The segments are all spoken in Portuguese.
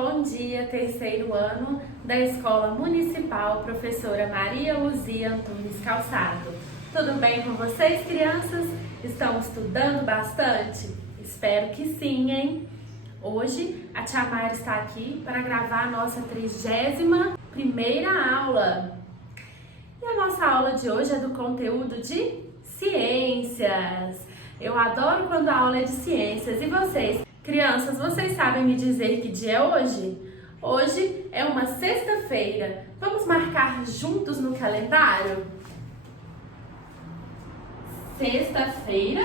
Bom dia, terceiro ano da Escola Municipal Professora Maria Luzia Antunes Calçado. Tudo bem com vocês, crianças? Estão estudando bastante? Espero que sim, hein? Hoje a tia Mari está aqui para gravar a nossa 31ª aula. E a nossa aula de hoje é do conteúdo de ciências. Eu adoro quando a aula é de ciências. E vocês? Crianças, vocês sabem me dizer que dia é hoje? Hoje é uma sexta-feira. Vamos marcar juntos no calendário? Sexta-feira,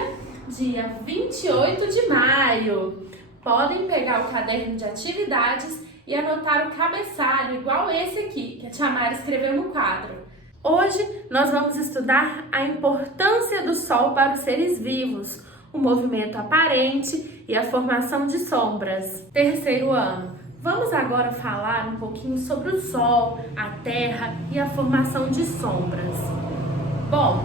dia 28 de maio. Podem pegar o caderno de atividades e anotar o cabeçalho, igual esse aqui, que a tia Mari escreveu no quadro. Hoje nós vamos estudar a importância do Sol para os seres vivos, o movimento aparente e a formação de sombras. Terceiro ano. Vamos agora falar um pouquinho sobre o Sol, a Terra e a formação de sombras. Bom,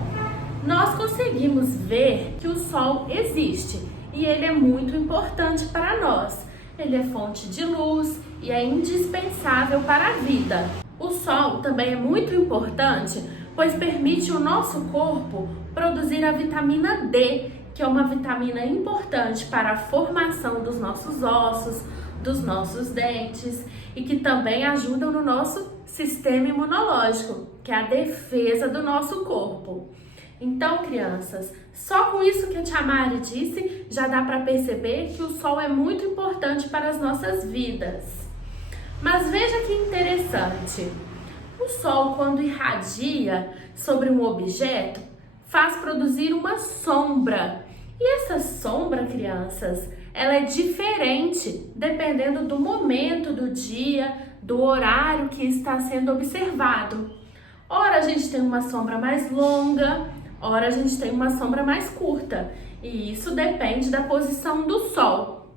nós conseguimos ver que o Sol existe e ele é muito importante para nós. Ele é fonte de luz e é indispensável para a vida. O Sol também é muito importante, pois permite o nosso corpo produzir a vitamina D, que é uma vitamina importante para a formação dos nossos ossos, dos nossos dentes e que também ajuda no nosso sistema imunológico, que é a defesa do nosso corpo. Então, crianças, só com isso que a tia Mari disse, já dá para perceber que o Sol é muito importante para as nossas vidas. Mas veja que interessante, o Sol, quando irradia sobre um objeto, faz produzir uma sombra. E essa sombra, crianças, ela é diferente dependendo do momento do dia, do horário que está sendo observado. Ora a gente tem uma sombra mais longa, ora a gente tem uma sombra mais curta. E isso depende da posição do Sol.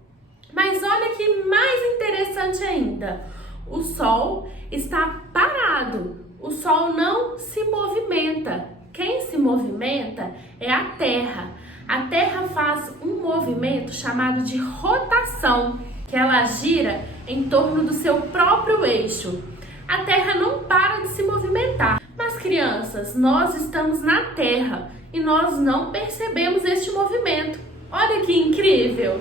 Mas olha que mais interessante ainda, o Sol está parado, o Sol não se movimenta. Quem se movimenta é a Terra. A Terra faz um movimento chamado de rotação, que ela gira em torno do seu próprio eixo. A Terra não para de se movimentar. Mas, crianças, nós estamos na Terra e nós não percebemos este movimento. Olha que incrível!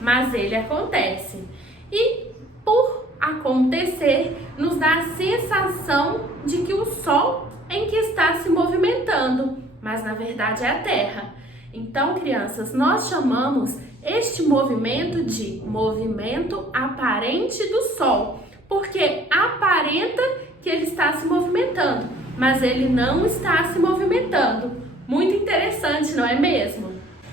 Mas ele acontece. E, por acontecer, nos dá a sensação de que o Sol é que está se movimentando, mas na verdade é a Terra. Então, crianças, nós chamamos este movimento de movimento aparente do Sol, porque aparenta que ele está se movimentando, mas ele não está se movimentando. Muito interessante, não é mesmo?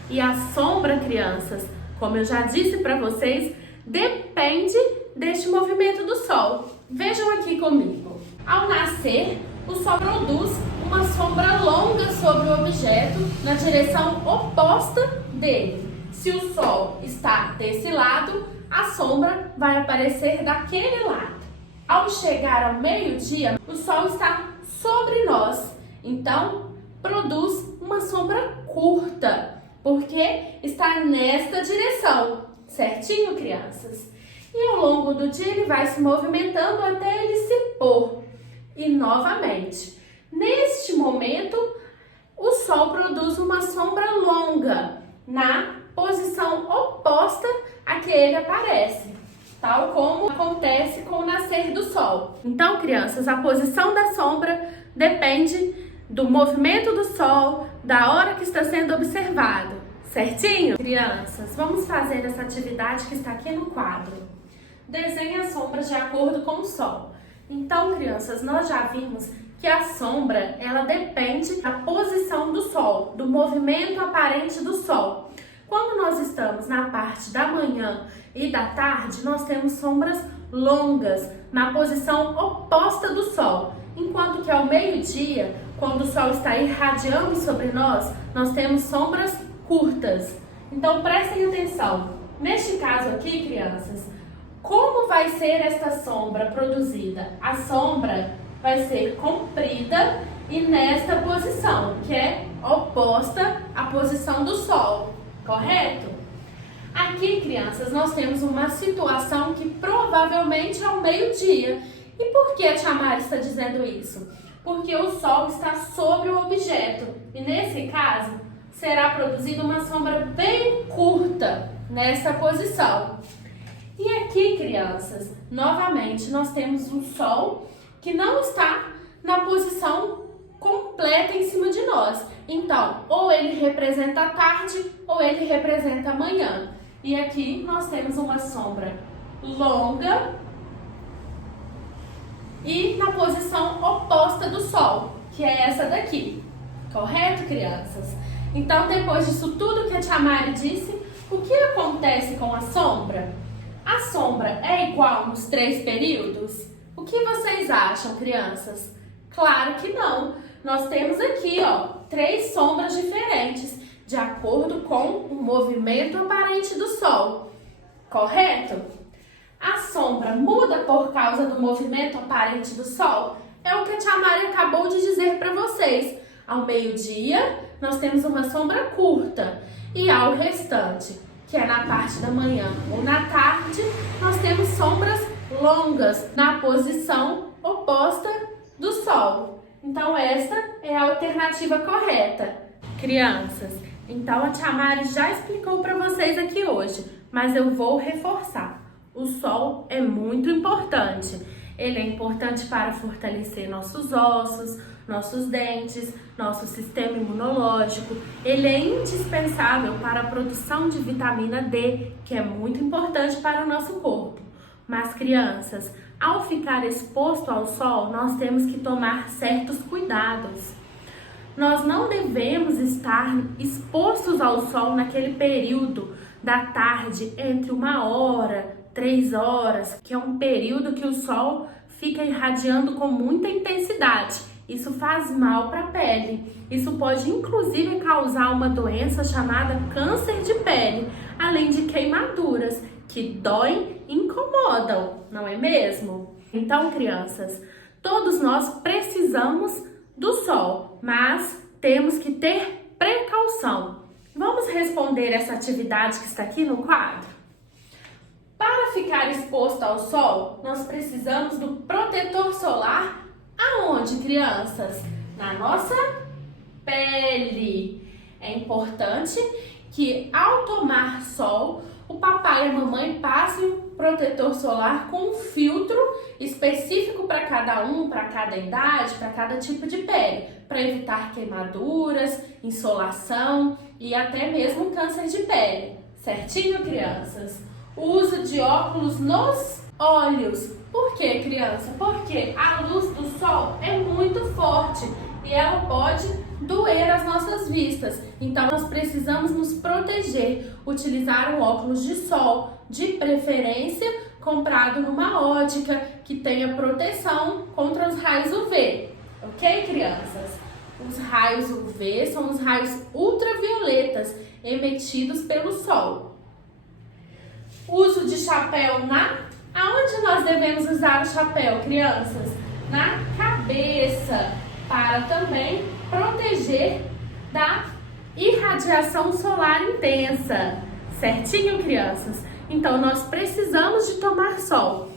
E a sombra, crianças, como eu já disse para vocês, depende deste movimento do Sol. Vejam aqui comigo. Ao nascer, o Sol produz uma sombra longa sobre o objeto na direção oposta dele. Se o Sol está desse lado, a sombra vai aparecer daquele lado. Ao chegar ao meio-dia, o Sol está sobre nós, então produz uma sombra curta, porque está nesta direção, certinho, crianças? E ao longo do dia ele vai se movimentando até ele se pôr. E novamente, neste momento, o Sol produz uma sombra longa na posição oposta a que ele aparece, tal como acontece com o nascer do Sol. Então, crianças, a posição da sombra depende do movimento do Sol, da hora que está sendo observado, certinho? Crianças, vamos fazer essa atividade que está aqui no quadro. Desenhe a sombra de acordo com o Sol. Então, crianças, nós já vimos que a sombra, ela depende da posição do Sol, do movimento aparente do Sol. Quando nós estamos na parte da manhã e da tarde, nós temos sombras longas na posição oposta do Sol. Enquanto que ao meio-dia, quando o Sol está irradiando sobre nós, nós temos sombras curtas. Então, prestem atenção. Neste caso aqui, crianças, como vai ser esta sombra produzida? A sombra vai ser comprida e nesta posição, que é oposta à posição do Sol, correto? Aqui, crianças, nós temos uma situação que provavelmente é o meio-dia. E por que a tia Mari está dizendo isso? Porque o sol está sobre o objeto e, nesse caso, será produzida uma sombra bem curta nessa posição. E aqui, crianças, novamente, nós temos um sol que não está na posição completa em cima de nós. Então, ou ele representa a tarde ou ele representa a manhã. E aqui nós temos uma sombra longa e na posição oposta do sol, que é essa daqui. Correto, crianças? Então, depois disso tudo que a tia Mari disse, o que acontece com a sombra? A sombra é igual nos 3 períodos? O que vocês acham, crianças? Claro que não. Nós temos aqui, 3 sombras diferentes, de acordo com o movimento aparente do Sol. Correto? A sombra muda por causa do movimento aparente do Sol? É o que a tia Mari acabou de dizer para vocês. Ao meio-dia, nós temos uma sombra curta. E ao restante, que é na parte da manhã ou na tarde, nós temos sombras longas na posição oposta do Sol. Então, essa é a alternativa correta. Crianças, então a tia Mari já explicou para vocês aqui hoje, mas eu vou reforçar. O sol é muito importante. Ele é importante para fortalecer nossos ossos, nossos dentes, nosso sistema imunológico. Ele é indispensável para a produção de vitamina D, que é muito importante para o nosso corpo. Mas, crianças, ao ficar exposto ao sol, nós temos que tomar certos cuidados. Nós não devemos estar expostos ao sol naquele período da tarde, entre 1h, 3 horas, que é um período que o sol fica irradiando com muita intensidade. Isso faz mal para a pele. Isso pode inclusive causar uma doença chamada câncer de pele, além de queimaduras, que doem e incomodam, não é mesmo? Então, crianças, todos nós precisamos do sol, mas temos que ter precaução. Vamos responder essa atividade que está aqui no quadro? Para ficar exposto ao sol, nós precisamos do protetor solar aonde, crianças? Na nossa pele. É importante que ao tomar sol, o papai e a mamãe passem um protetor solar com um filtro específico para cada um, para cada idade, para cada tipo de pele, para evitar queimaduras, insolação e até mesmo câncer de pele. Certinho, crianças? O uso de óculos nos olhos. Por quê, criança? Porque a luz do sol é muito forte e ela pode doer as nossas vistas. Então, nós precisamos nos proteger, utilizar um óculos de sol, de preferência comprado numa ótica que tenha proteção contra os raios UV. Ok, crianças? Os raios UV são os raios ultravioletas emitidos pelo sol. Uso de chapéu Aonde nós devemos usar o chapéu, crianças? Na cabeça, para também proteger da irradiação solar intensa. Certinho, crianças? Então, nós precisamos de tomar sol,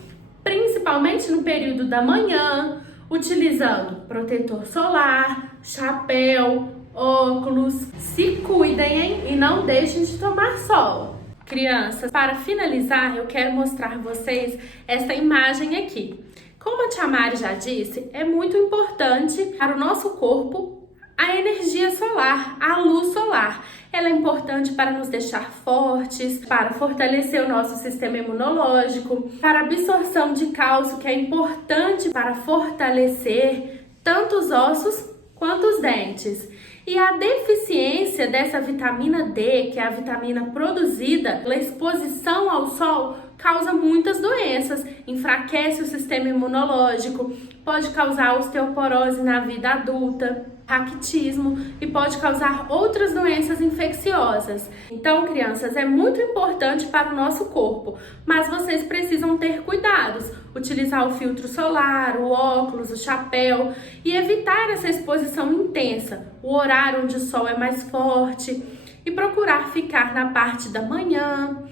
principalmente no período da manhã, utilizando protetor solar, chapéu, óculos. Se cuidem, hein? E não deixem de tomar sol. Crianças, para finalizar, eu quero mostrar a vocês essa imagem aqui. Como a tia Mari já disse, é muito importante para o nosso corpo a energia solar, a luz solar. Ela é importante para nos deixar fortes, para fortalecer o nosso sistema imunológico, para a absorção de cálcio, que é importante para fortalecer tanto os ossos quanto os dentes. E a deficiência dessa vitamina D, que é a vitamina produzida pela exposição ao sol, causa muitas doenças, enfraquece o sistema imunológico, pode causar osteoporose na vida adulta, raquitismo e pode causar outras doenças infecciosas. Então, crianças, é muito importante para o nosso corpo, mas vocês precisam ter cuidados, utilizar o filtro solar, o óculos, o chapéu e evitar essa exposição intensa, o horário onde o sol é mais forte e procurar ficar na parte da manhã,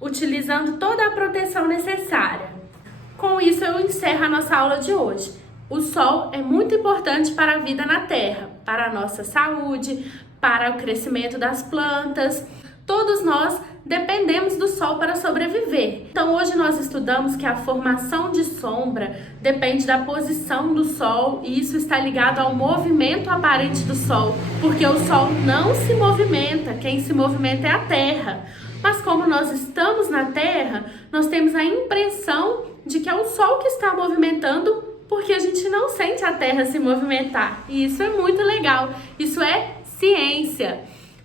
utilizando toda a proteção necessária. Com isso, eu encerro a nossa aula de hoje. O sol é muito importante para a vida na Terra, para a nossa saúde, para o crescimento das plantas. Todos nós dependemos do sol para sobreviver. Então, hoje nós estudamos que a formação de sombra depende da posição do sol e isso está ligado ao movimento aparente do sol, porque o sol não se movimenta, quem se movimenta é a Terra. Mas como nós estamos na Terra, nós temos a impressão de que é o sol que está movimentando, porque a gente não sente a Terra se movimentar. E isso é muito legal, isso é ciência.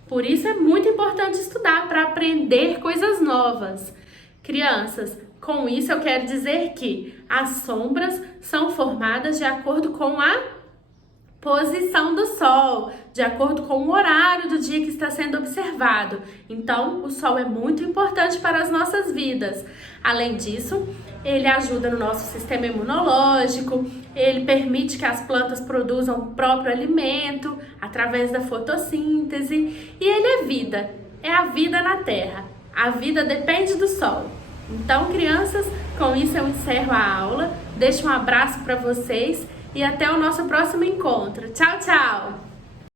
Por isso é muito importante estudar para aprender coisas novas. Crianças, com isso eu quero dizer que as sombras são formadas de acordo com a posição do sol, de acordo com o horário do dia que está sendo observado. Então, o sol é muito importante para as nossas vidas. Além disso, ele ajuda no nosso sistema imunológico, ele permite que as plantas produzam o próprio alimento através da fotossíntese e ele é vida, é a vida na Terra. A vida depende do sol. Então, crianças, com isso eu encerro a aula, deixo um abraço para vocês e até o nosso próximo encontro. Tchau, tchau!